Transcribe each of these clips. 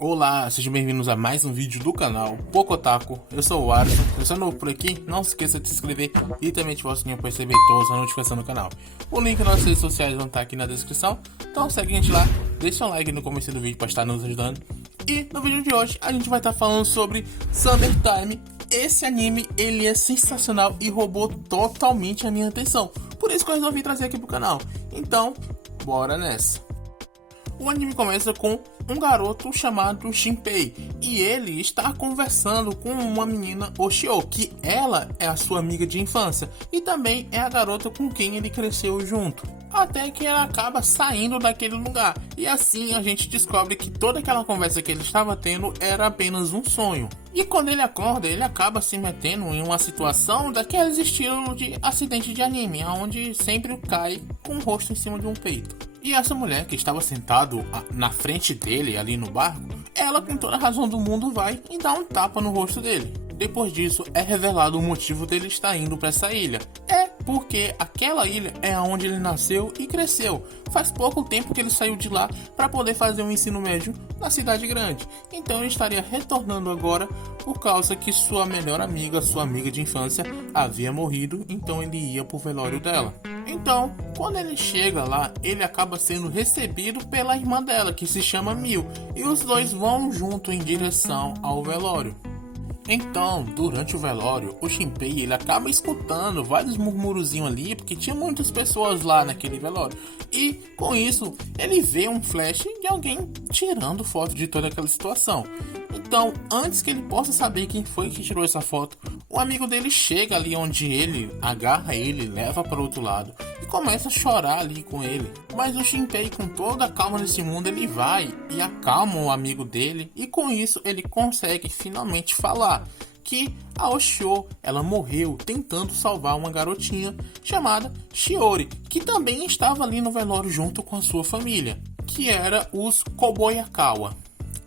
Olá, sejam bem-vindos a mais um vídeo do canal Pocotaku. Eu sou o Alisson, se você é novo por aqui, não se esqueça de se inscrever e também ativar o sininho para receber todas as notificações do canal. O link das nossas redes sociais vão estar aqui na descrição, então segue a gente lá, deixa um like no começo do vídeo para estar nos ajudando. E no vídeo de hoje a gente vai estar falando sobre Summertime. Esse anime, ele é sensacional e roubou totalmente a minha atenção, por isso que eu resolvi trazer aqui pro canal. Então, bora nessa. O anime começa com um garoto chamado Shinpei e ele está conversando com uma menina, Oshio, que ela é a sua amiga de infância e também é a garota com quem ele cresceu junto. Até que ela acaba saindo daquele lugar e assim a gente descobre que toda aquela conversa que ele estava tendo era apenas um sonho. E quando ele acorda, ele acaba se metendo em uma situação daqueles estilos de acidente de anime, onde sempre cai com o rosto em cima de um peito. E essa mulher que estava sentado na frente dele ali no barco, ela com toda a razão do mundo vai e dá um tapa no rosto dele. Depois disso é revelado o motivo dele estar indo para essa ilha. É porque aquela ilha é onde ele nasceu e cresceu. Faz pouco tempo que ele saiu de lá para poder fazer um ensino médio na cidade grande. Então ele estaria retornando agora por causa que sua melhor amiga, sua amiga de infância, havia morrido, então ele ia pro velório dela. Então, quando ele chega lá, ele acaba sendo recebido pela irmã dela, que se chama Mil, e os dois vão junto em direção ao velório. Então, durante o velório, o Shinpei ele acaba escutando vários murmurozinhos ali, porque tinha muitas pessoas lá naquele velório. E com isso, ele vê um flash de alguém tirando foto de toda aquela situação. Então, antes que ele possa saber quem foi que tirou essa foto, o amigo dele chega ali onde ele agarra ele, leva para o outro lado e começa a chorar ali com ele. Mas o Shinpei, com toda a calma desse mundo, ele vai e acalma o amigo dele e com isso ele consegue finalmente falar que a Oshio, ela morreu tentando salvar uma garotinha chamada Shiori, que também estava ali no velório junto com a sua família, que era os Kobayakawa.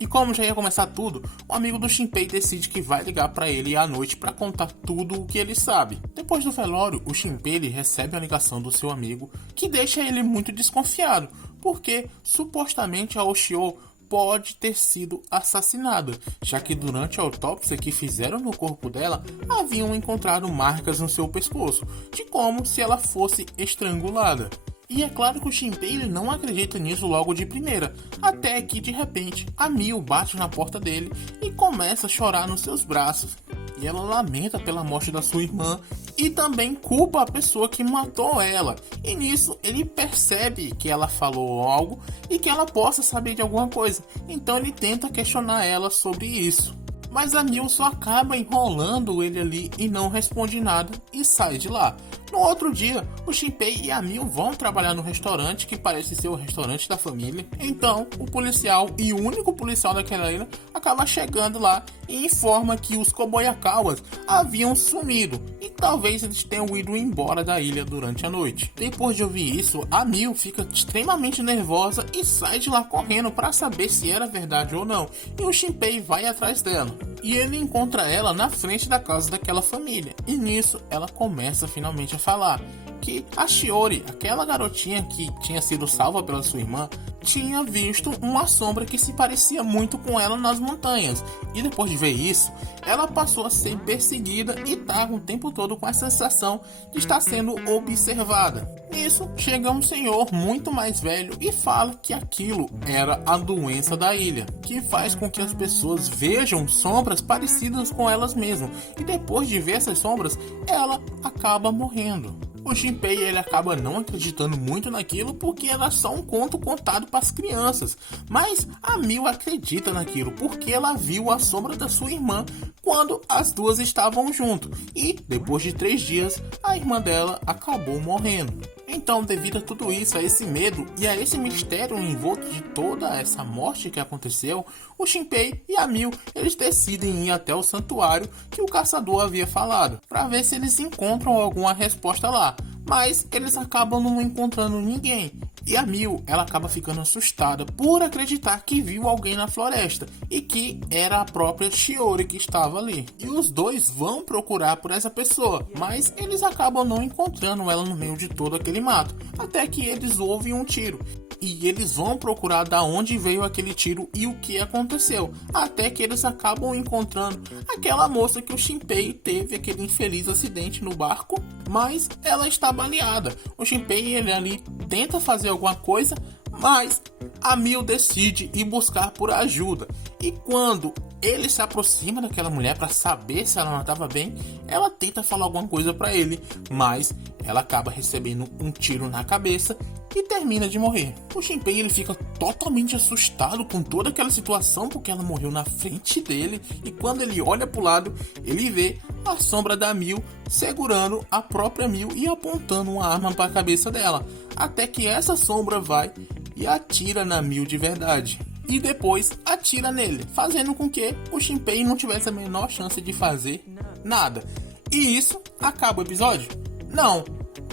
E como já ia começar tudo, o amigo do Shinpei decide que vai ligar para ele à noite para contar tudo o que ele sabe. Depois do velório, o Shinpei ele recebe a ligação do seu amigo, que deixa ele muito desconfiado, porque supostamente a Oshio pode ter sido assassinada, já que durante a autópsia que fizeram no corpo dela, haviam encontrado marcas no seu pescoço, de como se ela fosse estrangulada. E é claro que o Shinpei ele não acredita nisso logo de primeira, até que de repente a Mil bate na porta dele e começa a chorar nos seus braços. E ela lamenta pela morte da sua irmã e também culpa a pessoa que matou ela. E nisso ele percebe que ela falou algo e que ela possa saber de alguma coisa. Então ele tenta questionar ela sobre isso. Mas a Mil só acaba enrolando ele ali e não responde nada e sai de lá. No outro dia, o Shinpei e a Mil vão trabalhar no restaurante que parece ser o restaurante da família. Então, o policial e o único policial daquela ilha acaba chegando lá e informa que os Kobayakawas haviam sumido e talvez eles tenham ido embora da ilha durante a noite. Depois de ouvir isso, a Mil fica extremamente nervosa e sai de lá correndo para saber se era verdade ou não. E o Shinpei vai atrás dela. E ele encontra ela na frente da casa daquela família. E nisso ela começa finalmente a falar que a Shiori, aquela garotinha que tinha sido salva pela sua irmã, tinha visto uma sombra que se parecia muito com ela nas montanhas. E depois de ver isso, ela passou a ser perseguida e estava o tempo todo com a sensação de estar sendo observada. Nisso, chega um senhor muito mais velho e fala que aquilo era a doença da ilha, que faz com que as pessoas vejam sombras parecidas com elas mesmas. E depois de ver essas sombras, ela acaba morrendo. O Shinpei ele acaba não acreditando muito naquilo porque era só um conto contado para as crianças, mas a Mil acredita naquilo porque ela viu a sombra da sua irmã quando as duas estavam juntos e depois de 3 dias a irmã dela acabou morrendo. Então, devido a tudo isso, a esse medo e a esse mistério envolto de toda essa morte que aconteceu, o Shinpei e a Mil eles decidem ir até o santuário que o caçador havia falado, para ver se eles encontram alguma resposta lá. mas eles acabam não encontrando ninguém. E a Mil, ela acaba ficando assustada por acreditar que viu alguém na floresta e que era a própria Shiori que estava ali. E os dois vão procurar por essa pessoa, mas eles acabam não encontrando ela no meio de todo aquele mato, até que eles ouvem um tiro. E eles vão procurar da onde veio aquele tiro e o que aconteceu, até que eles acabam encontrando aquela moça que o Shinpei teve aquele infeliz acidente no barco, mas ela está baleada. O Shinpei, ele ali tenta fazer alguma coisa, mas a Mil decide ir buscar por ajuda. E quando ele se aproxima daquela mulher para saber se ela não estava bem, ela tenta falar alguma coisa para ele, mas ela acaba recebendo um tiro na cabeça e termina de morrer. O Shinpei, ele fica totalmente assustado com toda aquela situação, porque ela morreu na frente dele, e quando ele olha para o lado, ele vê a sombra da Mil segurando a própria Mil e apontando uma arma para a cabeça dela, até que essa sombra vai e atira na Mil de verdade. E depois atira nele, fazendo com que o Shinpei não tivesse a menor chance de fazer nada. E isso acaba o episódio? Não.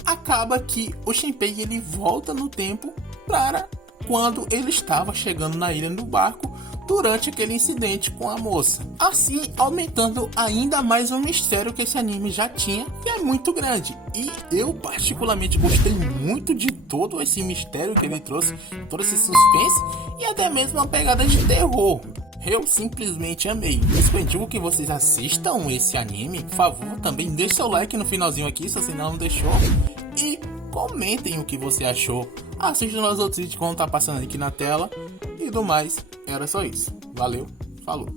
Acaba que o Shinpei, ele volta no tempo para quando ele estava chegando na ilha no barco durante aquele incidente com a moça. Assim, aumentando ainda mais o mistério que esse anime já tinha, que é muito grande. E eu particularmente gostei muito de todo esse mistério que ele trouxe, todo esse suspense e até mesmo uma pegada de terror. Eu simplesmente amei. Eu digo que vocês assistam esse anime. Por favor, também deixe seu like no finalzinho aqui, se você não deixou. E comentem o que você achou. Assista os outros vídeos como tá passando aqui na tela. E do mais, era só isso. Valeu, falou.